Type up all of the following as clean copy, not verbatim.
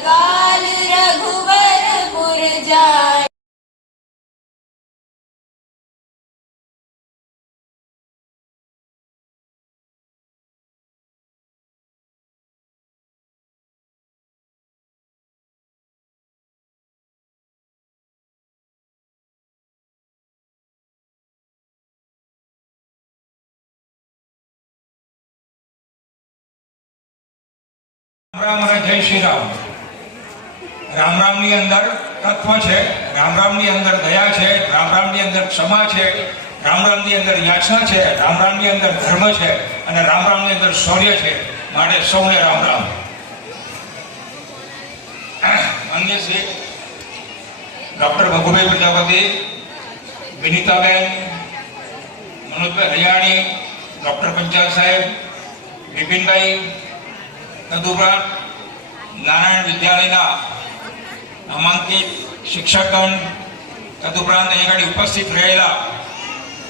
काल रघुवरपुर जाय। राम राम जय श्री राम। राम राम नी अंदर तत्व है, राम राम नी अंदर दया है, राम राम नी अंदर क्षमा है, राम राम नी अंदर याचना है, राम राम नी अंदर धर्म है और राम राम नी अंदर शौर्य है। माटे सौने राम राम। माननीय श्री डॉक्टर भगुभाई प्रजापति, विनीताबेन, मनोजभाई हरियाणी, डॉक्टर पंचाल साहेब, विपिन भाई, तदुपरांत नारायण विद्यालयना नामांकित शिक्षकगण, तदुपरांत અહીં ઉપસ્થિત રહેલા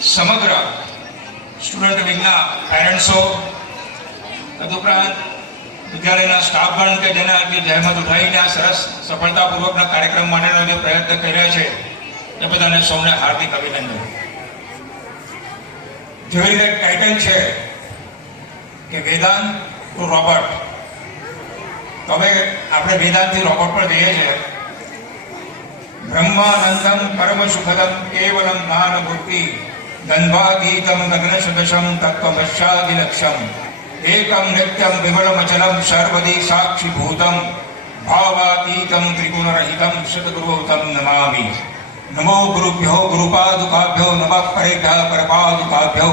સમગ્ર સ્ટુડન્ટ વિંગના પેરેન્ટ્સો, તદુપરાંત વિદ્યાલયના સ્ટાફગણ કે જેના આટલી જહેમત ઉઠાવીને આ સરસ સફળતાપૂર્વકના કાર્યક્રમ માટેનો જે પ્રયત્ન કર્યા છે એ બધાને સૌને હાર્દિક અભિનંદન। જેવી રીતે ટાઇટલ છે કે વેદાંત ટુ રોબોટ, તો હવે આપણે વેદાંતથી રોબોટ પર જઈએ છીએ। બ્રહ્માનંદમ પરમ સુખદમ કેવલમ જ્ઞાન મૂર્તિ ગંધાતીતમ ગગન સદશમ તત્વમસ્યાદિલક્ષમ એકમ નિત્યમ વિમલમચલમ સર્વદી સાક્ષીભૂતમ ભાવાતીતમ ત્રિગુણરહિતમ સદગુરુતમ નમામિ। નમો ગુરુભ્યો ગુરુપાદુકાભ્યો નમઃ પરેભ્યઃ પરપાદુકાભ્યો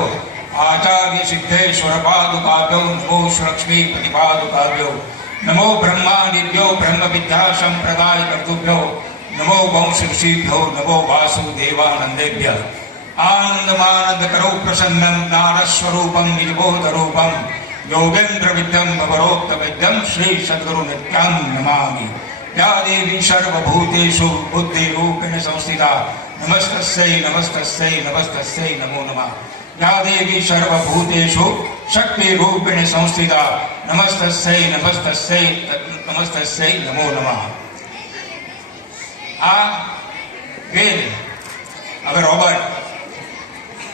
आचार्य सिद्धेश्वर पादुकाभ्यो नमो लक्ष्मी प्रतिपादुकाभ्यो नमो ब्रह्मादिभ्यो ब्रह्म विद्या संप्रदाय कर्तुभ्यो नमो वंश ऋषिभ्यो नमो वासुदेवानंदेभ्य। आनंदमानंद करो प्रसन्नम ज्ञानस्वरूपम निजबोध रूपम योगेन्द्र विद्यम अवरोक्त विद्यम श्री सद्गुरु नित्यां नमामि। या देवी सर्वभूतेषु बुद्धि रूपेण संस्थिता नमस्तस्यै नमस्तस्यै नमस्तस्यै नमो नमः। या देवी सर्वभूतेषु शक्ति रूपेण संस्थिता नमस्तस्यै नमस्तस्यै नमस्तस्यै नमो नमः। Our Robert,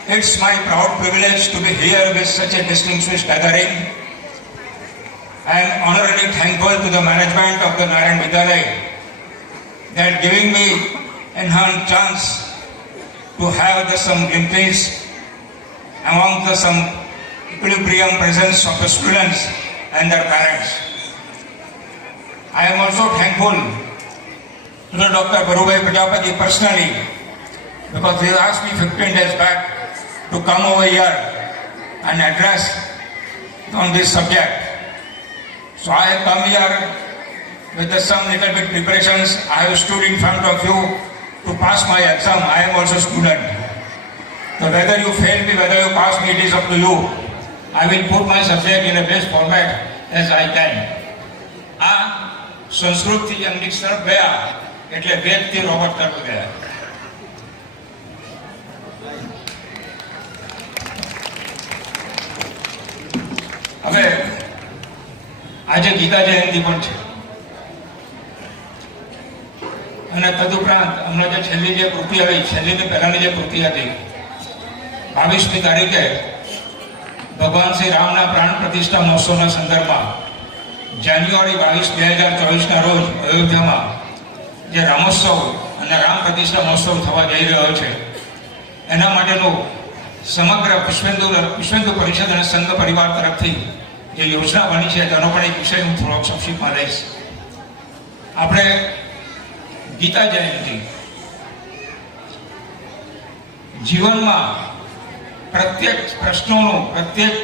it's my proud privilege to be here with such a distinguished gathering. I am honorably thankful to the management of the Narayan Vidyalaya that giving me enhanced chance to have some glimpses among some equilibrium presence of the students and their parents. I am also thankful to the Dr. Bharubhai Prajapati personally because he asked me 15 days back to come over here and address on this subject. So I have come here with some little bit preparations. I have stood in front of you to pass my exam. I am also student. So whether you fail me, whether you pass me, it is up to you. I will put my subject in a best format as I can. આ સંસ્કૃતથી અંગ્લિશ તરફ ગયા એટલે વેદથી robot તરફ ગયા। હવે આજે ગીતા જયંતિ પણ છે અને તદુપરાંત હમણાં જે છેલ્લી જે કૃતિ આવી, છેલ્લીની પહેલાની જે કૃતિ હતી 22મી તારીખે ભગવાન શ્રી રામના પ્રાણ પ્રતિષ્ઠા મહોત્સવના સંદર્ભમાં જાન્યુઆરી 22, 2024ના રોજ અયોધ્યામાં જે રામોત્સવ અને રામ પ્રતિષ્ઠા મહોત્સવ થવા જઈ રહ્યો છે એના માટેનું સમગ્ર વિશ્વેન્દુ પરિષદ અને સંઘ પરિવાર તરફથી જે યોજના બની છે તેનો પણ એક વિષય હું થોડોક સંક્ષિપ્તમાં લઈશ। આપણે ગીતા જયંતિ જીવનમાં પ્રત્યેક પ્રશ્નોનું, પ્રત્યેક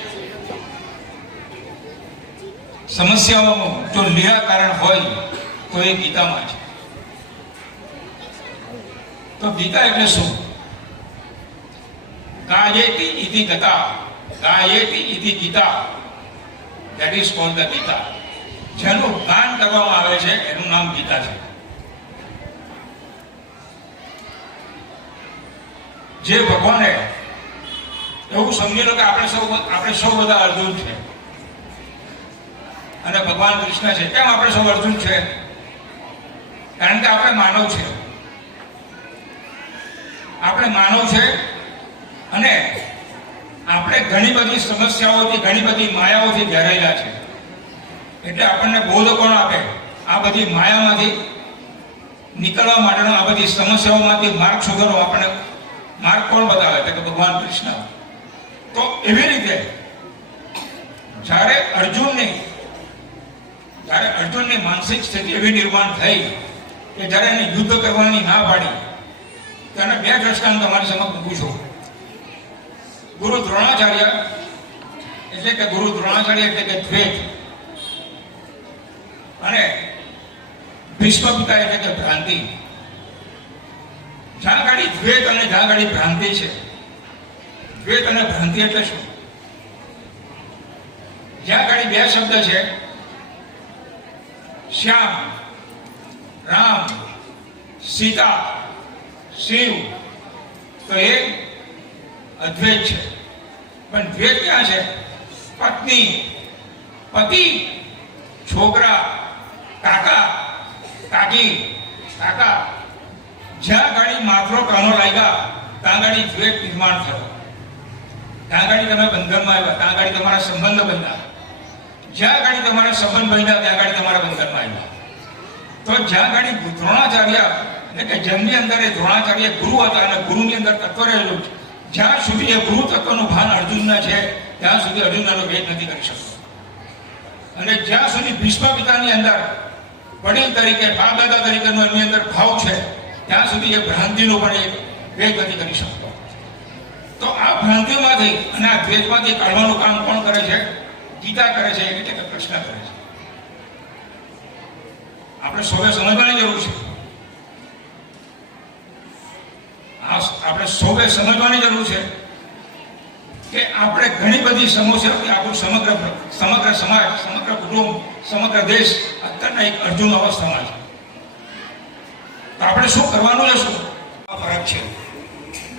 સમસ્યાઓનું જો નિરાકરણ હોય તો એ ગીતામાં છે। તો ગીતા એટલે શું? ગાયેતિ ઇતિ ગતા, ગાયેતિ ઇતિ ગીતા, that is called the Gita. જેનું ગાન કરવામાં આવે છે એનું નામ ગીતા છે। જે ભગવાને એવું સમજી લો કે આપણે સૌ બધા અર્જુન છે અને ભગવાન કૃષ્ણ છે। કેમ આપણે સૌ અર્જુન છે? કારણ કે આપણે માનવ છે, અને આપણે ઘણી બધી સમસ્યાઓથી, ઘણી બધી માયાઓથી ઘેરાયેલા છે. એટલે આપણને બોધ કોણ આપે? આ બધી માયામાંથી નીકળવા માટેનો, આ બધી સમસ્યાઓમાંથી માર્ગ શોધવાનો આપણને માર્ગ કોણ બતાવે? કે ભગવાન કૃષ્ણ. તો એવી રીતે જ્યારે અર્જુનની માનસિક સ્થિતિ એવી નિર્માણ થઈ કે જ્યારે એને યુદ્ધ કરવાની ના પાડી, ત્યારે બે દ્રષ્ટાંત તમારી સમક્ષ મૂકું છું. ગુરુ દ્રોણાચાર્ય એટલે કે દ્વૈત, અને ભીષ્મ પિતા એટલે કે ભ્રાંતિ. જ્યાં ગાડી દ્વૈત અને જ્યાં ગાડી ભ્રાંતિ છે. દ્વૈત અને ભ્રાંતિ એટલે શું? જ્યાં ગાડી બે શબ્દ છે, શ્યામ, રામ, સીતા, શિવ, તો એ અદ્વૈત છે. પણ દ્વૈત ક્યાં છે? પત્ની, પતિ, છોકરા, કાકા, કાકી, કાકા. જ્યાં ગાડી માત્ર કાનો લાગ્યા ત્યાં ગાડી દ્વૈત નિર્માણ થયો. ત્યાં ગાડી તમે બંધનમાં આવ્યા, ત્યાં ગાડી તમારા સંબંધ બંધા. જ્યાં ગાડી તમારા સંબંધ બંધા ત્યાં ગાડી તમારા બંધનમાં આવ્યા. તો જ્યાં ગાડી દ્રોણાચાર્ય એટલે કે જેમની અંદર એ દ્રોણાચાર્ય ગુરુ હતા અને ગુરુની અંદર તત્વ રહેલું, જ્યાં સુધી એ ગુરુ તત્વનું ભાન અર્જુનના છે ત્યાં સુધી અર્જુનનો ભેદ નથી કરી શકતો. અને જ્યાં સુધી ભીષ્મ પિતાની અંદર વડીલ તરીકે, બાપ દાદા તરીકેનો એમની અંદર ભાવ છે ત્યાં સુધી એ ભ્રાંતિનો પણ એ ભેદ નથી કરી શકતો. તો આ ભ્રાંતિમાંથી અને આ દ્વેષમાંથી કાઢવાનું કામ કોણ કરે છે? ગીતા કરે છે, એટલે કે કૃષ્ણ કરે છે. આપણે સૌએ સમજવાની જરૂર છે. આપણે સૌએ સમજવાની જરૂર છે કે આપણે ઘણી બધી સમસ્યાઓથી આપણું સમગ્ર સમાજ, સમગ્ર કુટુંબ, સમગ્ર દેશ અત્યારના એક અર્જુન અવસ્થામાં છે. તો આપણે શું કરવાનું છે? શું ફરક છે?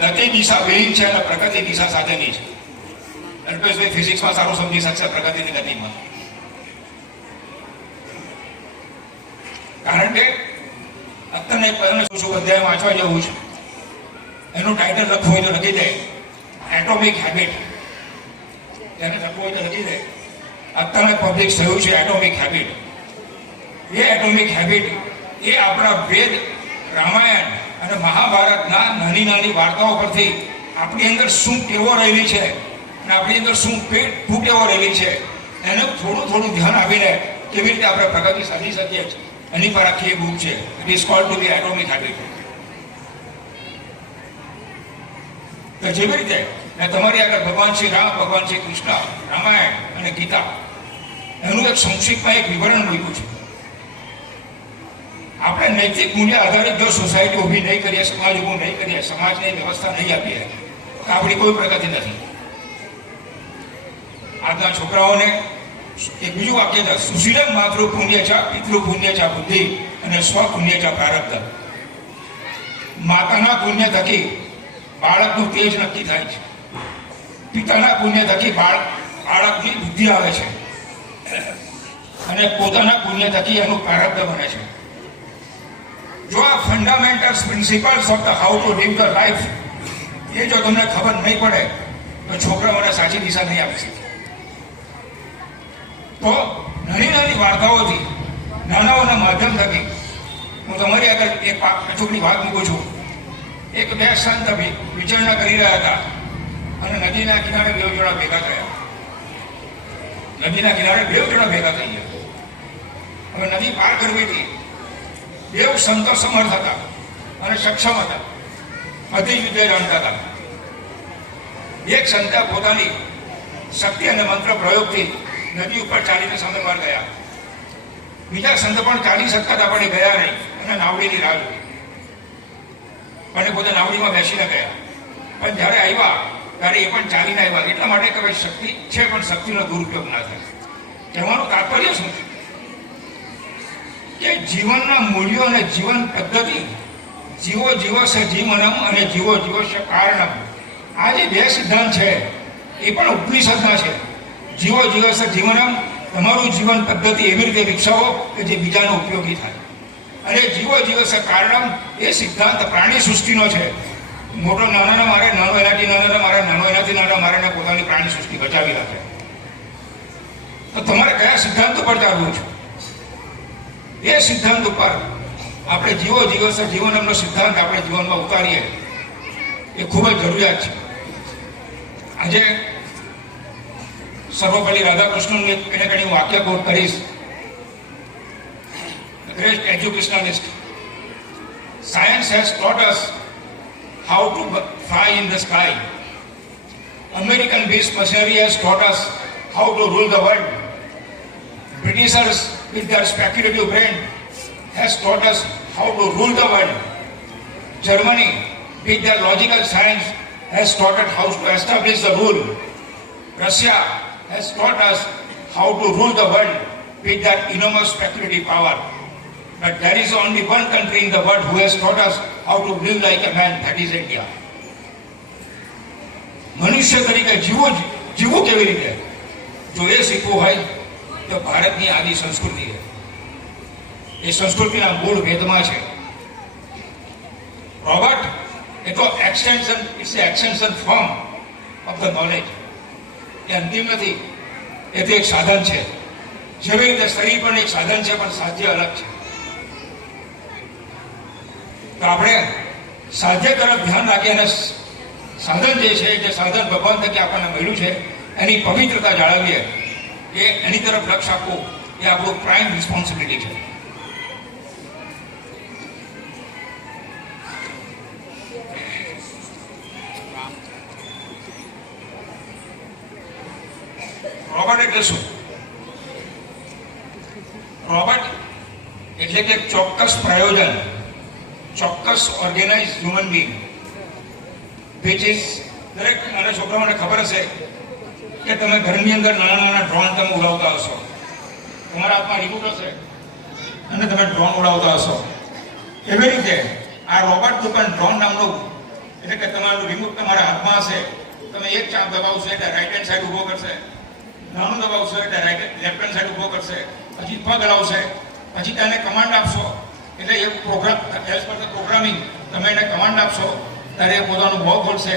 ગતિ દિશા વિહીન છે અને પ્રગતિ દિશા સાથેની છે. અલ્પેશભાઈ ફિઝિક્સમાં સારું સમજી શકશે પ્રગતિની ગતિમાં. કારણ કે અત્યારના એક પદને શું અધ્યાય વાંચવા જેવું છે. એનું ટાઇટલ લખવું હોય તો લખી દે, એટોમિક હેબિટ. એને લખવું હોય તો લખી દે. અત્યારે પબ્લિક થયું છે એટોમિક હેબિટ. એ એટોમિક હેબિટ એ આપણા વેદ, રામાયણ અને મહાભારતના નાની નાની વાર્તાઓ પરથી આપણી અંદર શું ટેવો રહેલી છે અને આપણી અંદર શું ટેવો રહેલી છે એને થોડું થોડું ધ્યાન આપીને કેવી રીતે આપણે પ્રગતિ સાધી શકીએ છીએ એની પર આખી બુક છે. It is called to be atomic habit. તો જેવી રીતે તમારી આગળ ભગવાન શ્રી રામ, ભગવાન શ્રી કૃષ્ણ, રામાયણ અને ગીતા એનું એક સંક્ષિપ્તમાં એક વિવરણ મૂક્યું છે. આપણે નૈતિક મૂલ્ય આધારિત જો સોસાયટી ઊભી નહીં કરીએ, સમાજ ઊભું નહીં કરીએ, સમાજને વ્યવસ્થા નહીં આપીએ તો આપણી કોઈ પ્રગતિ નથી. આજના છોકરાઓને એક બીજું વાક્ય છે, સુશીલમ માતૃ પુણ્ય છે, પિતૃ પુણ્ય છે બુદ્ધિ અને સ્વ પુણ્ય છે પ્રારબ્ધ. માતાના પુણ્ય થકી બાળકનું તેજ નક્કી થાય છે. પિતાના પુણ્ય થકી બાળકની બુદ્ધિ આવે છે અને પોતાના પુણ્ય થકી એનું પ્રારબ્ધ બને છે. જો આ fundamental principles of the how to live the life એ જો તમને ખબર નહીં પડે તો છોકરાઓને સાચી દિશા નહીં આપી શકે. તો નાની નાની વાર્તાઓથી, નાનાઓના માધ્યમ થકી હું તમારી આગળ એક અચૂકની વાત મૂકું છું. એક બે સંત વિચારણા કરી રહ્યા હતા અને નદીના કિનારે બે જણા ભેગા થયા. નદીના કિનારે બે જણા ભેગા થઈ ગયા. હવે નદી પાર કરવી હતી. બે સંતો સમર્થ હતા અને સક્ષમ હતા, બધી યુદ્ધે જાણતા હતા. એક સંતે પોતાની શક્તિ અને મંત્ર પ્રયોગથી નદી ઉપર ચાલીને સમરવાર ગયા. બીજા સંત પણ ચાલી શકતા હતા પણ એ ગયા નહીં અને નાવડીની રાહ જોઈ. અને પોતે નાવડીમાં બેસીને ગયા. પણ જ્યારે આવ્યા ત્યારે એ પણ ચાલીને આવ્યા. એટલા માટે કે ભાઈ શક્તિ છે પણ શક્તિનો દુરુપયોગ ના થાય. કહેવાનું તાત્પર્ય શું છે કે જીવનના મૂલ્યો અને જીવન પદ્ધતિ, જીવો જીવશે જીવનમ અને જીવો જીવશે કારણમ, આ જે બે સિદ્ધાંત છે એ પણ ઉપનિષદમાં છે. જીવો જીવશે જીવનમ, તમારું જીવન પદ્ધતિ એવી રીતે વિકસાવો કે જે બીજાનો ઉપયોગી થાય. અને જીવો જીવસ કારણમ એ સિદ્ધાંત પ્રાણી સૃષ્ટિનો છે. મોટો નાનાને મારે, નાનો એનાથી નાનાને મારે, નાનો એનાથી નાના મારે પોતાની પ્રાણી સૃષ્ટિ બચાવી રાખે. તો તમારે કયા સિદ્ધાંત ઉપર ચાલવું છે? એ સિદ્ધાંત ઉપર આપણે જીવો જીવસ જીવનનો સિદ્ધાંત આપણે જીવનમાં ઉતારીએ એ ખૂબ જ જરૂરિયાત છે. આજે સર્વપલ્લી રાધાકૃષ્ણનું એને કંઈ વાક્ય કોટ કરીશ. Great educationalist. Science has taught us how to fly in the sky. American-based machinery has taught us how to rule the world. Britishers, with their speculative brain, has taught us how to rule the world. Germany, with their logical science, has taught us how to establish the rule. Russia has taught us how to rule the world with their enormous speculative power. But there is only one country in the world who has taught us how to live like a man, that is India. મનુષ્ય તરીકે જીવવું કેવી રીતે, જો એ શીખવું હોય તો ભારતની આદિ સંસ્કૃતિ છે. એ સંસ્કૃતિના મૂળ વેદમાં છે. રોબોટ એ તો extension, it's extension form of the knowledge. એ અંતિમ નથી, એ તો એક સાધન છે. જેવી રીતે શરીર પણ એક સાધન છે, પણ સાધ્ય અલગ છે. તો આપણે સાધ્ય તરફ ધ્યાન રાખીએ અને સાધન જે છે, જે સાધન ભગવાન થકી આપણને મળ્યું છે, એની પવિત્રતા જાળવીએ, એની તરફ લક્ષ્ય આપવું એ આપણું પ્રાઇમ રિસ્પોન્સિબિલિટી છે. રોબોટ એટલે શું? રોબોટ એટલે કે ચોક્કસ પ્રયોજન, ચોક્કસ organise human being, which is, દરેક નાના છોકરાઓને ખબર હશે કે તમે ઘરની અંદર નાના નાના ડ્રોન તમે ઉડાવતા હશો. તમારા હાથમાં રિમોટ હશે અને તમે ડ્રોન ઉડાવતા હશો. એવી રીતે આ રોબોટનું પણ ડ્રોન નામનું, એટલે કે તમારું રિમોટ તમારા હાથમાં હશે. તમે એક ચાપ દબાવશો એટલે રાઈટ હેન્ડ સાઈડ ઊભો કરશે, નાનું દબાવશો એટલે લેફ્ટ હેન્ડ સાઈડ ઊભો કરશે, પછી પગ હલાવશે, પછી તેને કમાન્ડ આપશો એટલે એ program, as per the programming તમે એને કમાન્ડ આપશો ત્યારે એ પોતાનું બહુ ખોલશે.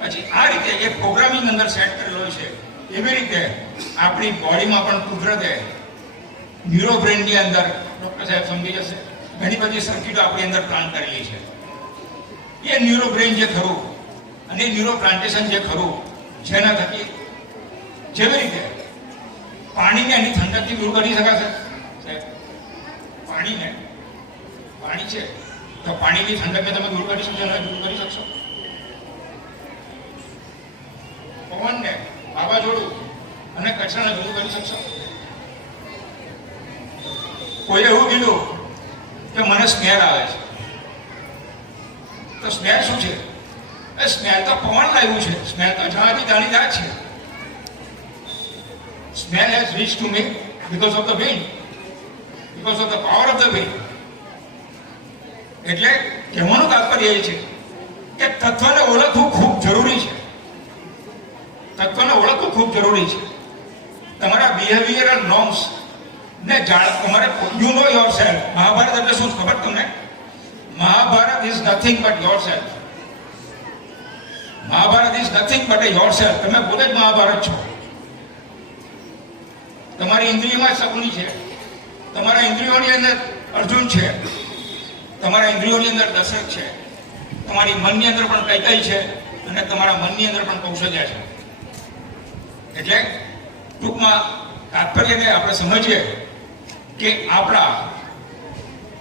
પછી આ રીતે એ પ્રોગ્રામિંગ અંદર સેટ કરેલો છે. એવી રીતે આપણી બોડીમાં પણ કુદરતે ન્યુરો બ્રેનની અંદર, ડૉક્ટર સાહેબ સમજી જશે, ઘણી બધી સર્કિટો આપણી અંદર પ્લાન કરેલી છે. એ ન્યુરો બ્રેન જે ખરું અને ન્યુરો પ્લાન્ટેશન જે ખરું, જેના થકી જેવી રીતે પાણીને એની ઠંડકથી દૂર કરી શકાશે. પાણી છે તો પાણીની ઠંડકને તમે દૂર કરી શકશો, દૂર કરી શકશો. પવનને, વાવાઝોડું અને કચરાને દૂર કરી શકશો. કોઈ એવું કીધું કે મને સ્મેલ આવે છે, તો સ્મેલ શું છે? એ સ્મેલ તો પવન લાવ્યું છે. સ્મેલ તો જણાવી જાણીદાર છે. Smell has reached to me because of the wind, because of the power of the wind. એટલે કહેવાનું તાત્પર્ય એ છે કે તત્વને ઓળખવું ખૂબ જરૂરી છે. તત્વને ઓળખવું ખૂબ જરૂરી છે. તમારા બિહેવિયરલ નોર્મ્સ ને તમારે you know yourself. Mahabharata એટલે શું ખબર તમને? Mahabharata is nothing but yourself. Mahabharata is nothing but a yourself. તમે પોતે જ મહાભારત છો. તમારી ઇન્દ્રિયમાં શકુની છે, તમારા ઇન્દ્રિયોની અંદર અર્જુન છે, તમારા ઇન્દ્રિયોની અંદર દશરથ છે, તમારી મનની અંદર પણ કૈકેયી છે અને તમારા મનની અંદર પણ કૌશલ્ય છે. એટલે ટૂંકમાં તાત્પર્યને આપણે સમજીએ કે આપણા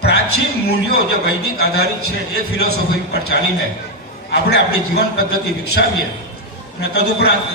પ્રાચીન મૂલ્યો જે વૈદિક આધારિત છે એ ફિલોસોફી પર ચાલીને આપણે આપણી જીવન પદ્ધતિ વિકસાવીએ અને તદુપરાંત